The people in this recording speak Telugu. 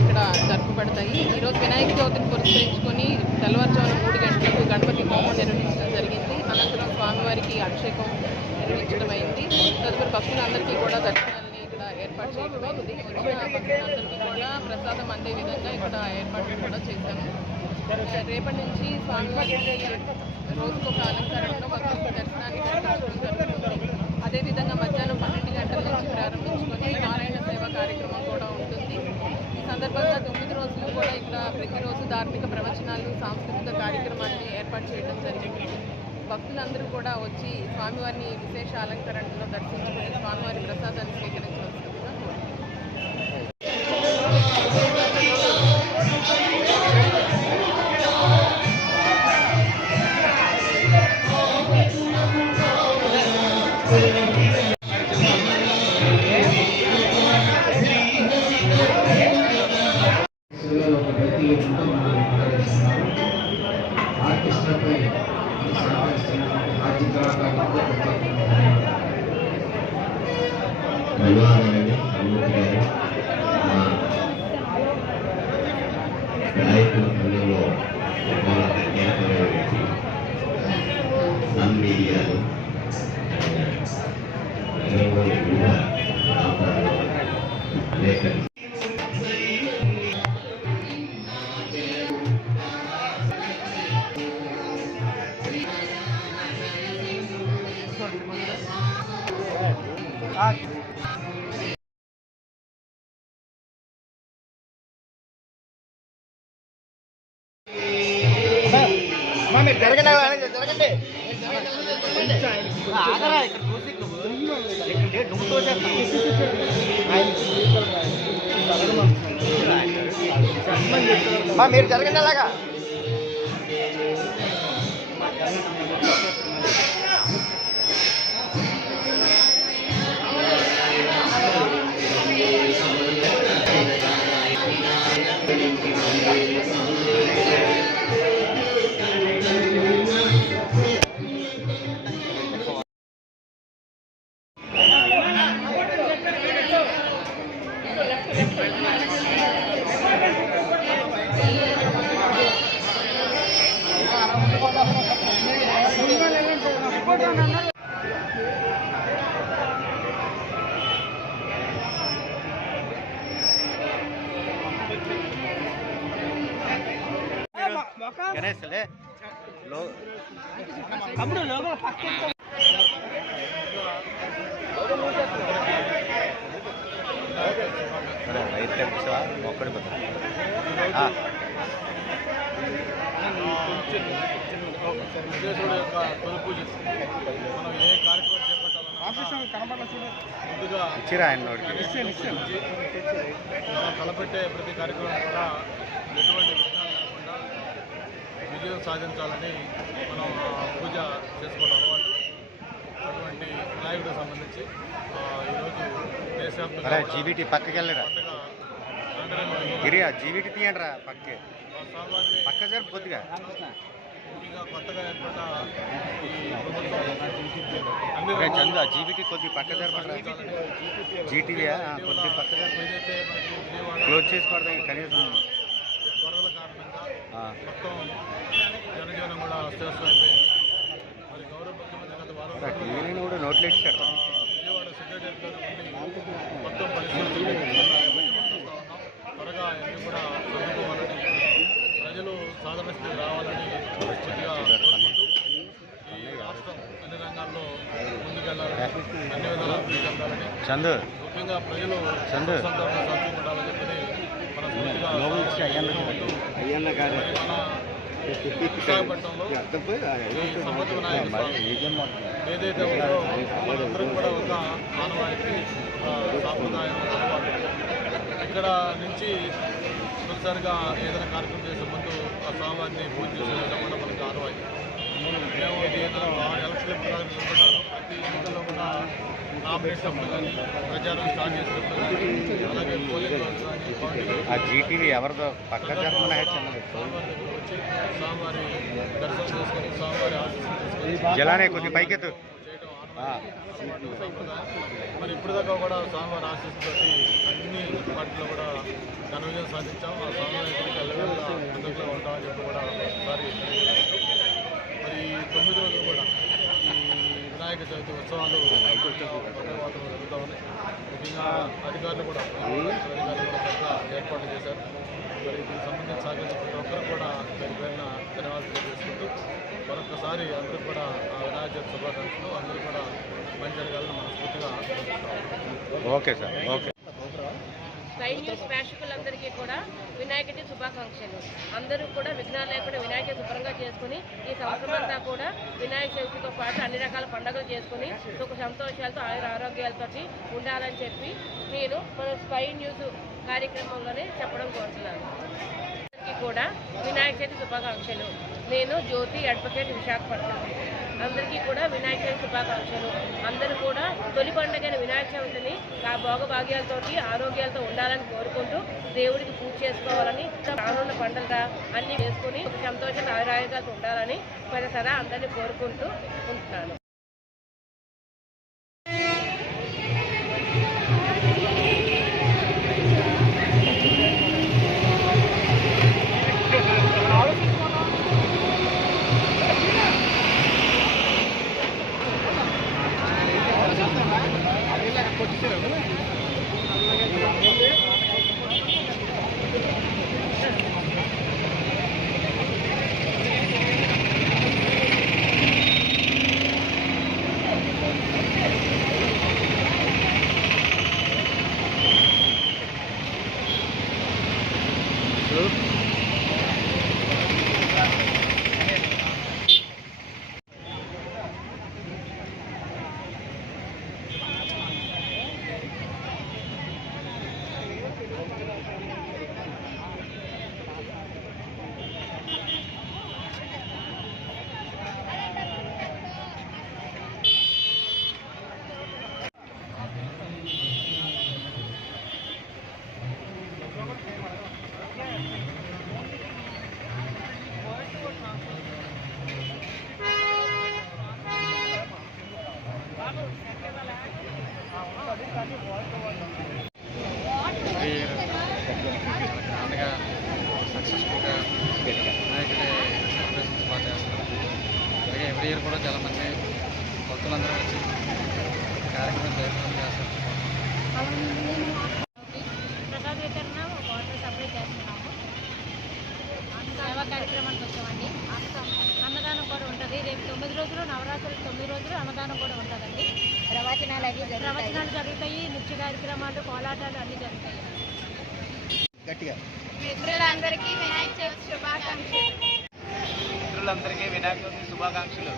ఇక్కడ జరుపుబడతాయి. ఈరోజు వినాయక చవితిని పురస్కరించుకొని తెల్లవారుజామున 3 గంటలకు గణపతి హోమం నిర్వహించడం జరిగింది. అనంతరం స్వామివారికి అభిషేకం నిర్వహించడం అయింది. తదుపరి భక్తులందరికీ కూడా దర్శనాలని ఇక్కడ ఏర్పాటు చేయడం అయింది. వచ్చిన భక్తులందరికీ కూడా ప్రసాదం అందే విధంగా ఇక్కడ ఏర్పాట్లు కూడా చేశాము. రేపటి నుంచి స్వామివారికి రోజుకొక అలంకరణలో భక్తుల దర్శనాన్ని జరుగుతుంది. అదేవిధంగా మధ్యాహ్నం 12 గంటల నుంచి ప్రారంభించుకొని నారాయణ సేవ కార్యక్రమం కూడా ఉంటుంది. ఈ సందర్భంగా 9 రోజులు కూడా ఇక్కడ ప్రతిరోజు ధార్మిక ప్రవచనాలు, సాంస్కృతిక కార్యక్రమాన్ని ఏర్పాటు చేయడం జరిగింది. భక్తులందరూ కూడా వచ్చి స్వామివారిని విశేష అలంకరణలో దర్శించుకొని స్వామివారి ప్రసాదాన్ని స్వీకరించవలసిందిగా ఆర్కెస్ట్రాపై రాజ్య కళాకారులకు ధన్యవాదాలండి. అమృత్ గారు మా గాయకుల బృందంలో చాలా ప్రత్యేకమైన వ్యక్తి. సన్ మీడియాలో లేఖలు జరగండి మీరు జరగండి అలాగా. గణేష్లే తమ్ముడు లోపల ఒక్కడి విజయసుడు యొక్క తొలి పూజ మనం ఏ కార్యక్రమం చేపట్టాలన్నా మనం తలపెట్టే ప్రతి కార్యక్రమం కూడా ఎటువంటి విఘ్నాలు లేకుండా విజయం సాధించాలని మనం పూజ చేసుకోవడం అలవాటు. అటువంటి వినాయకుడికి సంబంధించి ఈరోజు దేశవ్యాప్తంగా జీవిటీ పక్కకి వెళ్ళరా జీవిటీ తీయండిరా పక్కే పక్క జరుపు కొద్దిగా ముఖ్యంగా కొత్తగా ఏర్పడ్డ ఈ చందు జీవిటీ కొద్ది పక్క జరపరా జీటీవీ కొద్ది పక్క జరప క్లోజ్ చేసి పడతాం కనీసం వరదల కారణంగా మొత్తం జనజీవనం కూడా అస్తవ్యస్తం అయిపోయింది. మరి గౌరవ ముఖ్యమంత్రి గత వారం కూడా నోట్లు ఇచ్చాడు. విజయవాడ సెక్రటరీ మొత్తం పరిస్థితులు త్వరగా అన్నీ కూడా చదువుకోవాలని, ప్రజలు సాధారణ స్థితికి రావాలని పూర్తిగా కోరుకుంటూ ఈ రాష్ట్రం అన్ని రంగాల్లో ముందుకెళ్లాలని, అన్ని విధాలా అభివృద్ధి చెందాలని, ముఖ్యంగా ప్రజలు సంతోషంగా ఉండాలని చెప్పని మన పూర్తిగా విశాఖపట్నంలో ఈ సంపత్ వినాయక ఏదైతే ఉందో మనందరం కూడా ఒక ఆనవాయితీ సాంప్రదాయం అలవాటు. ఇక్కడ నుంచి తొలిసారిగా ఏదైనా కార్యక్రమం చేసే ముందు ఆ స్వామివారిని పూజ చేసేయడం వల్ల మనకు ఆనవాయితీ. మేము ఇది ఏదైనా 6 ఎలక్షన్ల ప్రకారం నిలబడ్డాను. ప్రతి ఎన్నికల్లో కూడా నామినేషన్ అప్పుడు కానీ ప్రచారం స్టార్ట్ చేసినప్పుడు కానీ అలాగే పోలింగ్ ఆ జీటీవీ ఎవరిదో పక్క వచ్చి స్వామివారి దర్శనం చేసుకొని స్వామివారి ఆశీస్సులు తీసుకొని జలానే కొద్ది పైకెత్తు చేయడం సంప్రదాయం. మరి ఇప్పటిదాకా కూడా స్వామివారి ఆశీస్సుతోటి అన్ని వాటిలో కూడా ఘన విజయం సాధించాం. ఆ స్వామివారికి ఎల్లవేళ ముందుగా ఉంటామని చెప్పి కూడా ఒకసారి తెలియజేస్తున్నాం. మరి 9 రోజులు కూడా ఈ వినాయక చవితి ఉత్సవాలు వాతావరణం జరుగుతూ ఉన్నాయి. ముఖ్యంగా అధికారులు కూడా చక్కగా ఏర్పాట్లు చేశారు. మరి దీనికి సంబంధించి సహకరించిన ప్రతి ఒక్కరు కూడా పేరు పేరున ధన్యవాదాలు తెలియజేసుకుంటూ మరొకసారి అందరూ కూడా ఆ వినాయక చవితి శుభాకాంక్షలు అందరూ కూడా మంచి జరగాలని మనస్ఫూర్తిగా okay sir. Okay. Sky news ప్రేక్షకులందరికీ కూడా వినాయక చవితి శుభాకాంక్షలు. అందరూ కూడా విఘ్నాలు లేకుండా వినాయక చవితి శుభ్రంగా చేసుకుని ఈ సంవత్సరం అంతా కూడా వినాయక చవితితో పాటు అన్ని రకాల పండుగలు చేసుకుని సుఖ సంతోషాలతో ఆరోగ్యాలతో ఉండాలని చెప్పి నేను మన స్కై న్యూస్ కార్యక్రమంలోనే చెప్పడం కోరుతున్నాను. కూడా వినాయక చవితి శుభాకాంక్షలు. నేను జ్యోతి అడ్వకేట్ విశాఖపట్నం. అందరికీ కూడా వినాయక చవితి శుభాకాంక్షలు. అందరూ కూడా తొలి పండుగైన వినాయక చవితిని భోగభాగ్యాలతోటి ఆరోగ్యాలతో ఉండాలని కోరుకుంటూ దేవుడికి పూజ చేసుకోవాలని రానున్న పండుగ అన్ని చేసుకుని సంతోషంగా ఆరోగ్యాలతో ఉండాలని సదా అందరినీ కోరుకుంటూ ఉంటున్నాను. గ్రాండ్గా సక్సెస్ఫుల్గా వినాయకుడి సెలబ్రేషన్స్ బాగా చేస్తారు. అలాగే ఎవ్రీ ఇయర్ కూడా చాలామంది భక్తులందరూ వచ్చి కార్యక్రమం జయప్రదం చేస్తారు. ప్రసాద వితరణ వాటర్ సప్లై చేస్తున్నాము. సేవా కార్యక్రమానికి వచ్చామండి. అన్నదానం కూడా ఉంటుంది. రేపు 9 రోజులు నవరాత్రులు 9 రోజులు అన్నదానం కూడా ఉంటుందండి. ప్రవచనాలు జరుగుతాయి. నృత్య కార్యక్రమాలు, కోలాటాలు అన్నీ జరుగుతాయి. మిత్రులందరికీ వినాయక చవితి శుభాకాంక్షలు.